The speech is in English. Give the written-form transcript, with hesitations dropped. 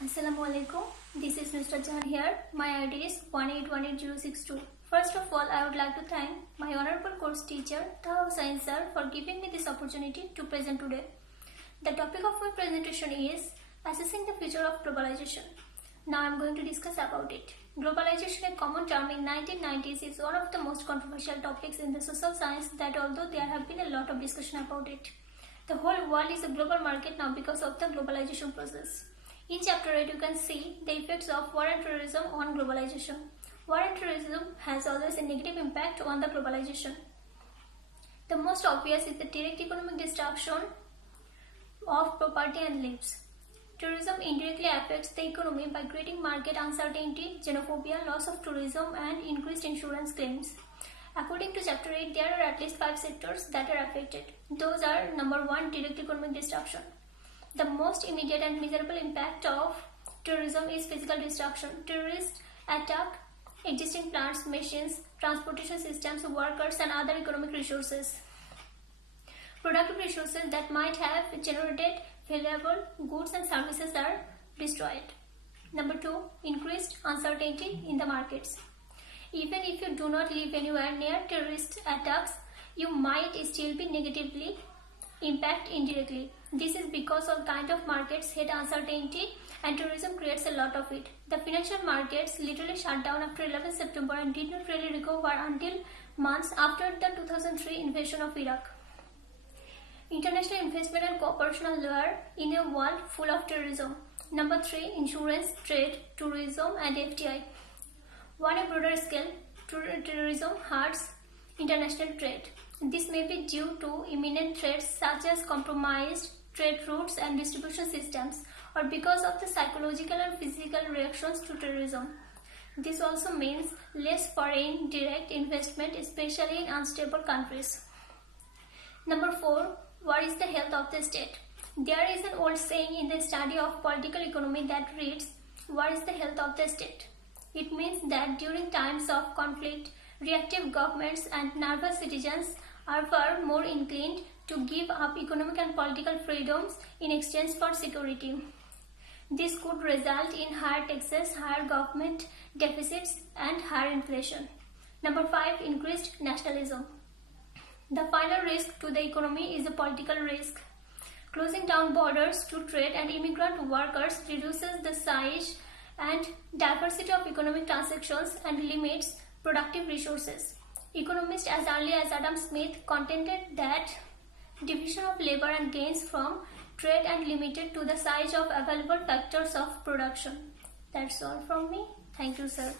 Assalamualaikum. This is Nusrat Jahan here. My ID is 1818062. First of all, I would like to thank my honorable course teacher, Taha Hussain sir, for giving me this opportunity to present today. The topic of my presentation is assessing the future of globalization. Now I am going to discuss about it. Globalization, a common term in 1990s, is one of the most controversial topics in the social science that although there have been a lot of discussion about it. The whole world is a global market now because of the globalization process. In chapter 8, you can see the effects of war and terrorism on globalization. War and terrorism has always a negative impact on the globalization. The most obvious is the direct economic destruction of property and lives. Terrorism indirectly affects the economy by creating market uncertainty, xenophobia, loss of tourism, and increased insurance claims. According to chapter 8, there are at least 5 sectors that are affected. Those are: number 1, direct economic destruction. The most immediate and measurable impact of terrorism is physical destruction. Terrorists attack existing plants, machines, transportation systems, workers, and other economic resources. Productive resources that might have generated valuable goods and services are destroyed. Number 2, increased uncertainty in the markets. Even if you do not live anywhere near terrorist attacks, you might still be negatively impacted indirectly. This is because all kinds of markets hate uncertainty and tourism creates a lot of it. The financial markets literally shut down after 11 September and did not really recover until months after the 2003 invasion of Iraq. International investment and cooperation are in a world full of terrorism. Number 3, insurance, trade, tourism, and FDI. On a broader scale, terrorism hurts international trade. This may be due to imminent threats such as compromised trade routes and distribution systems, or because of the psychological and physical reactions to terrorism. This also means less foreign direct investment, especially in unstable countries. Number 4, what is the health of the state? There is an old saying in the study of political economy that reads, "What is the health of the state?" It means that during times of conflict, reactive governments and nervous citizens are far more inclined to give up economic and political freedoms in exchange for security. This could result in higher taxes, higher government deficits, and higher inflation. Number 5, increased nationalism. The final risk to the economy is a political risk. Closing down borders to trade and immigrant workers reduces the size and diversity of economic transactions and limits productive resources. Economists as early as Adam Smith contended that division of labor and gains from trade and limited to the size of available factors of production. That's all from me. Thank you, sir.